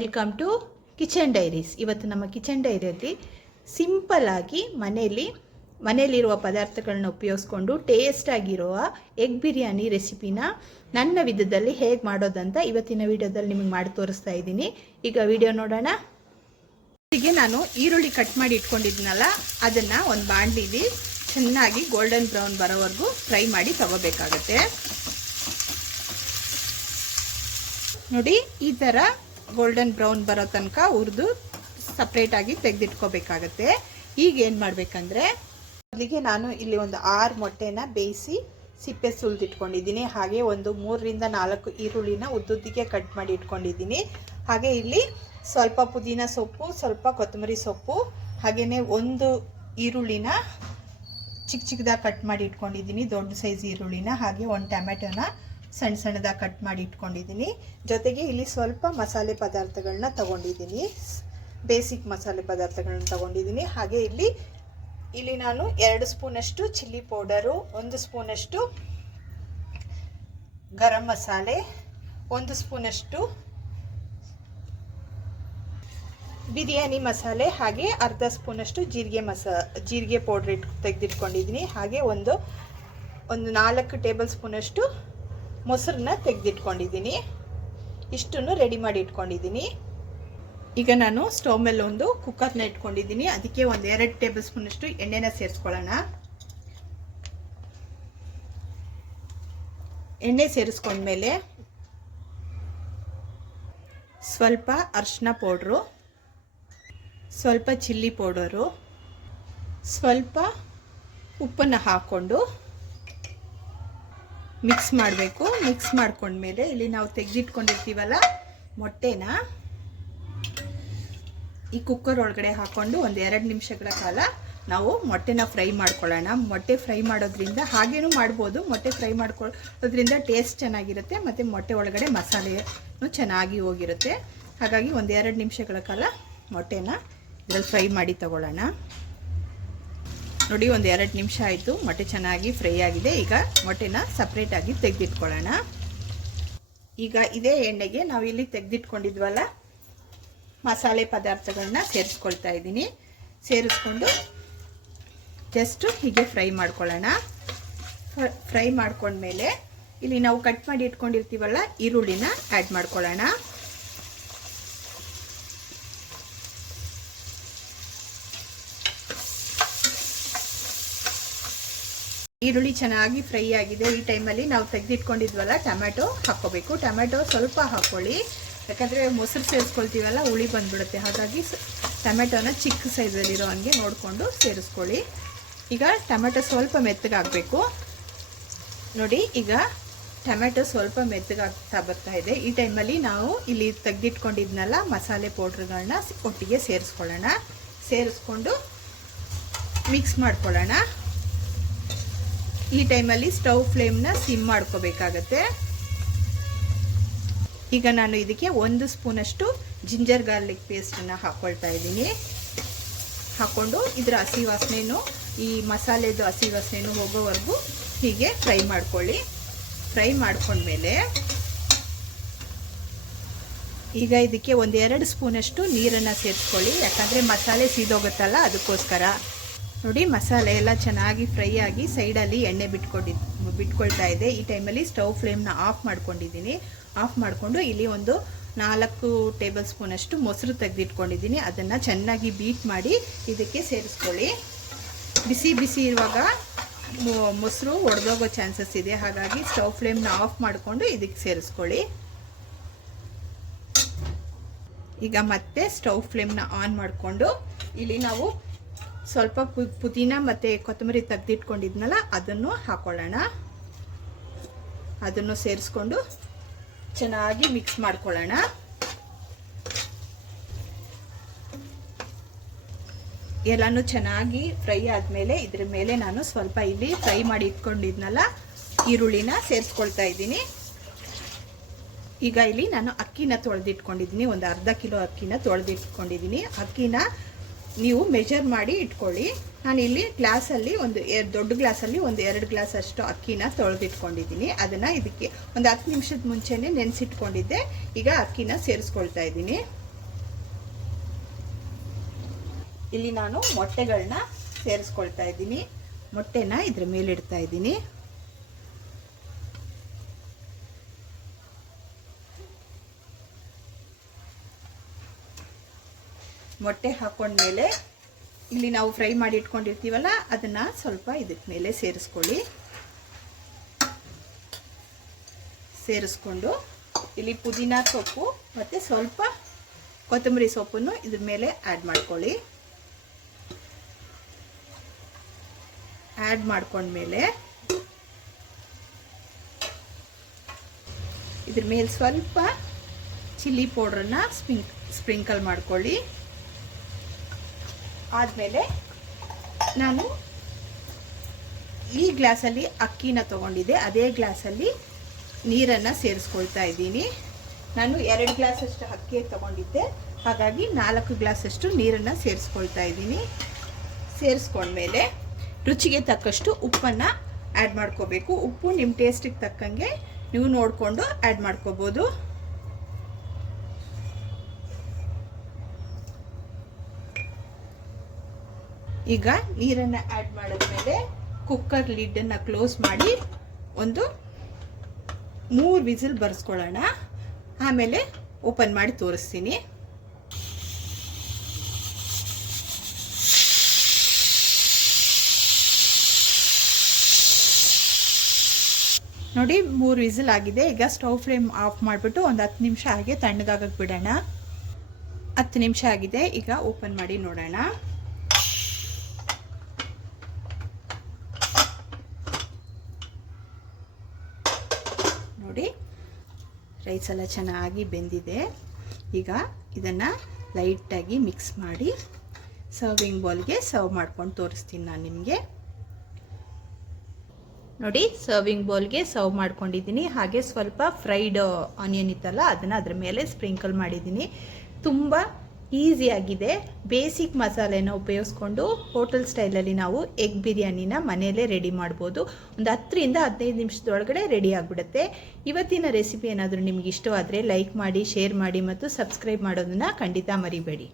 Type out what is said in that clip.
Welcome to kitchen diaries. ಇವತ್ತು ನಮ್ಮ kitchen ಡೈರಿಯಲ್ಲಿ ಸಿಂಪಲ್ ಆಗಿ ಮನೆಯಲ್ಲಿರುವ ಪದಾರ್ಥಗಳನ್ನ ಉಪಯೋಗಿಸ್ಕೊಂಡು ಟೇಸ್ಟ್ ಆಗಿರುವ ಎಗ್ ಬಿರಿಯಾನಿ ರೆಸಿಪಿನ ನನ್ನ ವಿಧದಲ್ಲಿ ಹೇಗೆ ಮಾಡೋದಂತ ಇವತ್ತಿನ ವಿಡಿಯೋದಲ್ಲಿ ನಿಮಗೆ ಮಾಡಿ ತೋರಿಸ್ತಾ ಇದ್ದೀನಿ. ಈಗ ವಿಡಿಯೋ ನೋಡೋಣ. ಹೀಗೆ ನಾನು ಈರುಳ್ಳಿ ಕಟ್ ಮಾಡಿ ಇಟ್ಕೊಂಡಿದ್ನಲ್ಲ, ಅದನ್ನು ಒಂದು ಬಾಣಲಿಲಿ ಚೆನ್ನಾಗಿ ಗೋಲ್ಡನ್ ಬ್ರೌನ್ ಬರೋವರೆಗೂ ಫ್ರೈ ಮಾಡಿ ತಗೋಬೇಕಾಗತ್ತೆ. ನೋಡಿ, ಈ ಥರ ಗೋಲ್ಡನ್ ಬ್ರೌನ್ ಬರೋ ತನಕ ಹುರಿದು ಸಪ್ರೇಟಾಗಿ ತೆಗೆದಿಟ್ಕೋಬೇಕಾಗತ್ತೆ. ಈಗ ಏನು ಮಾಡಬೇಕಂದ್ರೆ, ಮೊದಲಿಗೆ ನಾನು ಇಲ್ಲಿ ಒಂದು 6 ಮೊಟ್ಟೆನ ಬೇಯಿಸಿ ಸಿಪ್ಪೆ ಸುಲಿದಿಟ್ಕೊಂಡಿದ್ದೀನಿ. ಹಾಗೆ ಒಂದು 3 ರಿಂದ 4 ಈರುಳ್ಳಿನ ಉದ್ದುದ್ದಿಗೆ ಕಟ್ ಮಾಡಿ ಇಟ್ಕೊಂಡಿದ್ದೀನಿ. ಹಾಗೆ ಇಲ್ಲಿ ಸ್ವಲ್ಪ ಪುದೀನ ಸೊಪ್ಪು, ಸ್ವಲ್ಪ ಕೊತ್ತಂಬರಿ ಸೊಪ್ಪು, ಹಾಗೆಯೇ ಒಂದು ಈರುಳ್ಳಿನ ಚಿಕ್ಕದಾಗಿ ಕಟ್ ಮಾಡಿ ಇಟ್ಕೊಂಡಿದ್ದೀನಿ, ದೊಡ್ಡ ಸೈಜ್ ಈರುಳ್ಳಿನ. ಹಾಗೆ ಒಂದು ಟೊಮೆಟೊನ ಸಣ್ಣ ಸಣ್ಣದಾಗಿ ಕಟ್ ಮಾಡಿ ಇಟ್ಕೊಂಡಿದ್ದೀನಿ. ಜೊತೆಗೆ ಇಲ್ಲಿ ಸ್ವಲ್ಪ ಮಸಾಲೆ ಪದಾರ್ಥಗಳನ್ನ ತಗೊಂಡಿದ್ದೀನಿ, ಬೇಸಿಕ್ ಮಸಾಲೆ ಪದಾರ್ಥಗಳನ್ನ ತಗೊಂಡಿದ್ದೀನಿ. ಹಾಗೆ ಇಲ್ಲಿ ನಾನು 2 ಸ್ಪೂನಷ್ಟು ಚಿಲ್ಲಿ ಪೌಡರು, 1 ಸ್ಪೂನಷ್ಟು ಗರಂ ಮಸಾಲೆ, 1 ಸ್ಪೂನಷ್ಟು ಬಿರಿಯಾನಿ ಮಸಾಲೆ, ಹಾಗೆ ಅರ್ಧ ಸ್ಪೂನಷ್ಟು ಜೀರಿಗೆ ಪೌಡ್ರ್ ತೆಗೆದಿಟ್ಕೊಂಡಿದ್ದೀನಿ. ಹಾಗೆ ಒಂದು 4 ಟೇಬಲ್ ಸ್ಪೂನಷ್ಟು ಮೊಸರನ್ನ ತೆಗೆದಿಟ್ಕೊಂಡಿದ್ದೀನಿ. ಇಷ್ಟನ್ನು ರೆಡಿ ಮಾಡಿ ಇಟ್ಕೊಂಡಿದ್ದೀನಿ. ಈಗ ನಾನು ಸ್ಟವ್ ಮೇಲೆ ಒಂದು ಕುಕ್ಕರ್ನ ಇಟ್ಕೊಂಡಿದ್ದೀನಿ. ಅದಕ್ಕೆ ಒಂದು 2 ಟೇಬಲ್ ಸ್ಪೂನಷ್ಟು ಎಣ್ಣೆನ ಸೇರಿಸ್ಕೊಳ್ಳೋಣ. ಎಣ್ಣೆ ಸೇರಿಸ್ಕೊಂಡ್ಮೇಲೆ ಸ್ವಲ್ಪ ಅರಿಶಿನ ಪೌಡ್ರು, ಸ್ವಲ್ಪ ಚಿಲ್ಲಿ ಪೌಡರು, ಸ್ವಲ್ಪ ಉಪ್ಪನ್ನು ಹಾಕ್ಕೊಂಡು ಮಿಕ್ಸ್ ಮಾಡಬೇಕು. ಮಿಕ್ಸ್ ಮಾಡ್ಕೊಂಡ್ಮೇಲೆ ಇಲ್ಲಿ ನಾವು ತೆಗೆದಿಟ್ಕೊಂಡಿರ್ತೀವಲ್ಲ ಮೊಟ್ಟೆನ ಈ ಕುಕ್ಕರ್ ಒಳಗಡೆ ಹಾಕ್ಕೊಂಡು ಒಂದು 2 ನಿಮಿಷಗಳ ಕಾಲ ನಾವು ಮೊಟ್ಟೆನ ಫ್ರೈ ಮಾಡ್ಕೊಳ್ಳೋಣ. ಮೊಟ್ಟೆ ಫ್ರೈ ಮಾಡೋದ್ರಿಂದ, ಹಾಗೇನೂ ಮಾಡ್ಬೋದು, ಮೊಟ್ಟೆ ಫ್ರೈ ಮಾಡ್ಕೊಳ್ಳೋದ್ರಿಂದ ಟೇಸ್ಟ್ ಚೆನ್ನಾಗಿರುತ್ತೆ ಮತ್ತು ಮೊಟ್ಟೆ ಒಳಗಡೆ ಮಸಾಲೆನೂ ಚೆನ್ನಾಗಿ ಹೋಗಿರುತ್ತೆ. ಹಾಗಾಗಿ ಒಂದು 2 ನಿಮಿಷಗಳ ಕಾಲ ಮೊಟ್ಟೆನ ಇದರಲ್ಲಿ ಫ್ರೈ ಮಾಡಿ ತಗೊಳ್ಳೋಣ. ನೋಡಿ, ಒಂದು 2 ನಿಮಿಷ ಆಯಿತು, ಮೊಟ್ಟೆ ಚೆನ್ನಾಗಿ ಫ್ರೈ ಆಗಿದೆ. ಈಗ ಮೊಟ್ಟೆನ ಸಪ್ರೇಟಾಗಿ ತೆಗೆದಿಟ್ಕೊಳ್ಳೋಣ. ಈಗ ಇದೇ ಎಣ್ಣೆಗೆ ನಾವು ಇಲ್ಲಿ ತೆಗೆದಿಟ್ಕೊಂಡಿದ್ವಲ್ಲ ಮಸಾಲೆ ಪದಾರ್ಥಗಳನ್ನ ಸೇರಿಸ್ಕೊಳ್ತಾ ಇದ್ದೀನಿ. ಸೇರಿಸ್ಕೊಂಡು ಜಸ್ಟ್ ಹೀಗೆ ಫ್ರೈ ಮಾಡ್ಕೊಳ್ಳೋಣ. ಫ್ರೈ ಮಾಡ್ಕೊಂಡ್ಮೇಲೆ ಇಲ್ಲಿ ನಾವು ಕಟ್ ಮಾಡಿ ಇಟ್ಕೊಂಡಿರ್ತೀವಲ್ಲ ಈರುಳ್ಳಿನ ಆ್ಯಡ್ ಮಾಡ್ಕೊಳ್ಳೋಣ. ಈರುಳ್ಳಿ ಚೆನ್ನಾಗಿ ಫ್ರೈ ಆಗಿದೆ. ಈ ಟೈಮಲ್ಲಿ ನಾವು ತೆಗೆದಿಟ್ಕೊಂಡಿದ್ವಲ್ಲ ಟೊಮೆಟೊ ಹಾಕ್ಕೋಬೇಕು. ಟೊಮೆಟೊ ಸ್ವಲ್ಪ ಹಾಕ್ಕೊಳ್ಳಿ, ಯಾಕಂದರೆ ಮೊಸರು ಸೇರಿಸ್ಕೊಳ್ತೀವಲ್ಲ ಹುಳಿ ಬಂದ್ಬಿಡುತ್ತೆ. ಹಾಗಾಗಿ ಟೊಮೆಟೊನ ಚಿಕ್ಕ ಸೈಜಲ್ಲಿರೋ ಹಂಗೆ ನೋಡಿಕೊಂಡು ಸೇರಿಸ್ಕೊಳ್ಳಿ. ಈಗ ಟೊಮೆಟೊ ಸ್ವಲ್ಪ ಮೆತ್ತಗಾಗಬೇಕು. ನೋಡಿ, ಈಗ ಟೊಮೆಟೊ ಸ್ವಲ್ಪ ಮೆತ್ತಗಾಗ್ತಾ ಬರ್ತಾ ಇದೆ. ಈ ಟೈಮಲ್ಲಿ ನಾವು ಇಲ್ಲಿ ತೆಗೆದಿಟ್ಕೊಂಡಿದ್ನಲ್ಲ ಮಸಾಲೆ ಪೌಡ್ರ್ಗಳನ್ನ ಒಟ್ಟಿಗೆ ಸೇರಿಸ್ಕೊಳ್ಳೋಣ. ಸೇರಿಸ್ಕೊಂಡು ಮಿಕ್ಸ್ ಮಾಡ್ಕೊಳ್ಳೋಣ. ಈ ಟೈಮಲ್ಲಿ ಸ್ಟವ್ ಫ್ಲೇಮ್ನ ಸಿಮ್ ಮಾಡ್ಕೋಬೇಕಾಗತ್ತೆ. ಈಗ ನಾನು ಇದಕ್ಕೆ 1 ಸ್ಪೂನಷ್ಟು ಜಿಂಜರ್ ಗಾರ್ಲಿಕ್ ಪೇಸ್ಟನ್ನು ಹಾಕ್ಕೊಳ್ತಾ ಇದ್ದೀನಿ. ಹಾಕ್ಕೊಂಡು ಇದರ ಹಸಿ ವಾಸನೆನೂ, ಈ ಮಸಾಲೆದು ಹಸಿ ವಾಸನೆನೂ ಹೋಗೋವರೆಗೂ ಹೀಗೆ ಫ್ರೈ ಮಾಡ್ಕೊಳ್ಳಿ. ಫ್ರೈ ಮಾಡ್ಕೊಂಡ್ಮೇಲೆ ಈಗ ಇದಕ್ಕೆ ಒಂದು 2 ಸ್ಪೂನಷ್ಟು ನೀರನ್ನು ಸೇರಿಸ್ಕೊಳ್ಳಿ, ಯಾಕಂದರೆ ಮಸಾಲೆ ಸೀದೋಗುತ್ತಲ್ಲ ಅದಕ್ಕೋಸ್ಕರ. ನೋಡಿ, ಮಸಾಲೆ ಎಲ್ಲ ಚೆನ್ನಾಗಿ ಫ್ರೈ ಆಗಿ ಸೈಡಲ್ಲಿ ಎಣ್ಣೆ ಬಿಟ್ಕೊಳ್ತಾ ಇದೆ. ಈ ಟೈಮಲ್ಲಿ ಸ್ಟವ್ ಫ್ಲೇಮ್ನ ಆಫ್ ಮಾಡ್ಕೊಂಡಿದ್ದೀನಿ. ಆಫ್ ಮಾಡಿಕೊಂಡು ಇಲ್ಲಿ ಒಂದು 4 ಟೇಬಲ್ ಸ್ಪೂನಷ್ಟು ಮೊಸರು ತೆಗೆದಿಟ್ಕೊಂಡಿದ್ದೀನಿ. ಅದನ್ನು ಚೆನ್ನಾಗಿ ಬೀಟ್ ಮಾಡಿ ಇದಕ್ಕೆ ಸೇರಿಸ್ಕೊಳ್ಳಿ. ಬಿಸಿ ಬಿಸಿ ಇರುವಾಗ ಮೊಸರು ಒಡೆದೋಗೋ ಚಾನ್ಸಸ್ ಇದೆ. ಹಾಗಾಗಿ ಸ್ಟವ್ ಫ್ಲೇಮ್ನ ಆಫ್ ಮಾಡಿಕೊಂಡು ಇದಕ್ಕೆ ಸೇರಿಸ್ಕೊಳ್ಳಿ. ಈಗ ಮತ್ತೆ ಸ್ಟವ್ ಫ್ಲೇಮ್ನ ಆನ್ ಮಾಡಿಕೊಂಡು ಇಲ್ಲಿ ನಾವು ಸ್ವಲ್ಪ ಪುದೀನ ಮತ್ತು ಕೊತ್ತಂಬರಿ ತೆಗೆದಿಟ್ಕೊಂಡಿದ್ನಲ್ಲ ಅದನ್ನು ಹಾಕ್ಕೊಳ್ಳೋಣ. ಅದನ್ನು ಸೇರಿಸ್ಕೊಂಡು ಚೆನ್ನಾಗಿ ಮಿಕ್ಸ್ ಮಾಡ್ಕೊಳ್ಳೋಣ. ಎಲ್ಲನೂ ಚೆನ್ನಾಗಿ ಫ್ರೈ ಆದಮೇಲೆ ಇದ್ರ ಮೇಲೆ ನಾನು ಸ್ವಲ್ಪ ಇಲ್ಲಿ ಫ್ರೈ ಮಾಡಿ ಇಟ್ಕೊಂಡಿದ್ನಲ್ಲ ಈರುಳ್ಳಿನ ಸೇರಿಸ್ಕೊಳ್ತಾ ಇದ್ದೀನಿ. ಈಗ ಇಲ್ಲಿ ನಾನು ಅಕ್ಕಿನ ತೊಳೆದಿಟ್ಕೊಂಡಿದ್ದೀನಿ, ಒಂದು ಅರ್ಧ ಕಿಲೋ ಅಕ್ಕಿನ ತೊಳೆದಿಟ್ಕೊಂಡಿದ್ದೀನಿ. ಅಕ್ಕಿನ ನೀವು ಮೆಜರ್ ಮಾಡಿ ಇಟ್ಕೊಳ್ಳಿ. ನಾನಿಲ್ಲಿ ಗ್ಲಾಸಲ್ಲಿ ದೊಡ್ಡ ಗ್ಲಾಸಲ್ಲಿ ಒಂದು 2 ಗ್ಲಾಸ್ ಅಷ್ಟು ಅಕ್ಕಿನ ತೊಳೆದಿಟ್ಕೊಂಡಿದ್ದೀನಿ. ಅದನ್ನು ಇದಕ್ಕೆ ಒಂದು 10 ನಿಮಿಷದ ಮುಂಚೆನೇ ನೆನೆಸಿಟ್ಕೊಂಡಿದ್ದೆ. ಈಗ ಅಕ್ಕಿನ ಸೇರಿಸ್ಕೊಳ್ತಾ ಇದ್ದೀನಿ. ಇಲ್ಲಿ ನಾನು ಮೊಟ್ಟೆಗಳನ್ನ ಸೇರಿಸ್ಕೊಳ್ತಾ ಇದ್ದೀನಿ. ಮೊಟ್ಟೆನ ಇದ್ರ ಮೇಲೆ ಇಡ್ತಾ ಇದ್ದೀನಿ. ಮೊಟ್ಟೆ ಹಾಕೊಂಡ್ಮೇಲೆ ಇಲ್ಲಿ ನಾವು ಫ್ರೈ ಮಾಡಿ ಇಟ್ಕೊಂಡಿರ್ತೀವಲ್ಲ ಅದನ್ನ ಸ್ವಲ್ಪ ಇದಕ್ಕೆ ಮೇಲೆ ಸೇರಿಸ್ಕೊಂಡು ಇಲ್ಲಿ ಪುದೀನ ಸೊಪ್ಪು ಮತ್ತು ಸ್ವಲ್ಪ ಕೊತ್ತಂಬರಿ ಸೊಪ್ಪನ್ನು ಇದ್ರ ಮೇಲೆ ಆ್ಯಡ್ ಮಾಡ್ಕೊಳ್ಳಿ. ಆ್ಯಡ್ ಮಾಡ್ಕೊಂಡ್ಮೇಲೆ ಇದ್ರ ಮೇಲೆ ಸ್ವಲ್ಪ ಚಿಲ್ಲಿ ಪೌಡ್ರನ್ನ ಸ್ಪ್ರಿಂಕಲ್ ಮಾಡ್ಕೊಳ್ಳಿ. ಆದಮೇಲೆ ನಾನು ಈ ಗ್ಲಾಸಲ್ಲಿ ಅಕ್ಕಿನ ತೊಗೊಂಡಿದ್ದೆ, ಅದೇ ಗ್ಲಾಸಲ್ಲಿ ನೀರನ್ನು ಸೇರಿಸ್ಕೊಳ್ತಾ ಇದ್ದೀನಿ. ನಾನು 2 ಗ್ಲಾಸಷ್ಟು ಅಕ್ಕಿ ತೊಗೊಂಡಿದ್ದೆ, ಹಾಗಾಗಿ 4 ಗ್ಲಾಸಷ್ಟು ನೀರನ್ನು ಸೇರಿಸ್ಕೊಳ್ತಾ ಇದ್ದೀನಿ. ಸೇರಿಸ್ಕೊಂಡ್ಮೇಲೆ ರುಚಿಗೆ ತಕ್ಕಷ್ಟು ಉಪ್ಪನ್ನು ಆ್ಯಡ್ ಮಾಡ್ಕೋಬೇಕು. ಉಪ್ಪು ನಿಮ್ಮ ಟೇಸ್ಟಿಗೆ ತಕ್ಕಂಗೆ ನೀವು ನೋಡಿಕೊಂಡು ಆ್ಯಡ್ ಮಾಡ್ಕೋಬೋದು. ಈಗ ನೀರನ್ನು ಆ್ಯಡ್ ಮಾಡಿದ್ಮೇಲೆ ಕುಕ್ಕರ್ ಲಿಡ್ಡನ್ನು ಕ್ಲೋಸ್ ಮಾಡಿ ಒಂದು 3 ವಿಸಿಲ್ ಬರ್ಸ್ಕೊಳ್ಳೋಣ. ಆಮೇಲೆ ಓಪನ್ ಮಾಡಿ ತೋರಿಸ್ತೀನಿ. ನೋಡಿ 3 ವಿಸಿಲ್ ಆಗಿದೆ. ಈಗ ಸ್ಟವ್ ಫ್ಲೇಮ್ ಆಫ್ ಮಾಡಿಬಿಟ್ಟು ಒಂದು 10 ನಿಮಿಷ ಹಾಗೆ ತಣ್ಣಗಾಗಕ್ಕೆ ಬಿಡೋಣ. 10 ನಿಮಿಷ ಆಗಿದೆ. ಈಗ ಓಪನ್ ಮಾಡಿ ನೋಡೋಣ. ನೋಡಿ ರೈಸ್ ಎಲ್ಲ ಚೆನ್ನಾಗಿ ಬೆಂದಿದೆ. ಈಗ ಇದನ್ನು ಲೈಟಾಗಿ ಮಿಕ್ಸ್ ಮಾಡಿ ಸರ್ವಿಂಗ್ ಬೌಲ್ಗೆ ಸರ್ವ್ ಮಾಡ್ಕೊಂಡು ತೋರಿಸ್ತೀನಿ ನಾನು ನಿಮಗೆ. ನೋಡಿ ಸರ್ವಿಂಗ್ ಬೌಲ್ಗೆ ಸರ್ವ್ ಮಾಡ್ಕೊಂಡಿದ್ದೀನಿ. ಹಾಗೆ ಸ್ವಲ್ಪ ಫ್ರೈಡ್ ಆನಿಯನ್ ಇತ್ತಲ್ಲ ಅದನ್ನು ಅದ್ರ ಮೇಲೆ ಸ್ಪ್ರಿಂಕಲ್ ಮಾಡಿದ್ದೀನಿ. ತುಂಬ ಈಸಿಯಾಗಿದೆ. ಬೇಸಿಕ್ ಮಸಾಲೆನ ಉಪಯೋಗಿಸ್ಕೊಂಡು ಹೋಟೆಲ್ ಸ್ಟೈಲಲ್ಲಿ ನಾವು ಎಗ್ ಬಿರಿಯಾನಿನ ಮನೆಯಲ್ಲೇ ರೆಡಿ ಮಾಡ್ಬೋದು. ಒಂದು 10 ರಿಂದ 15 ನಿಮಿಷದೊಳಗಡೆ ರೆಡಿ ಆಗಿಬಿಡುತ್ತೆ. ಇವತ್ತಿನ ರೆಸಿಪಿ ಏನಾದರೂ ನಿಮ್ಗೆ ಇಷ್ಟವಾದರೆ ಲೈಕ್ ಮಾಡಿ, ಶೇರ್ ಮಾಡಿ ಮತ್ತು ಸಬ್ಸ್ಕ್ರೈಬ್ ಮಾಡೋದನ್ನು ಖಂಡಿತ ಮರಿಬೇಡಿ.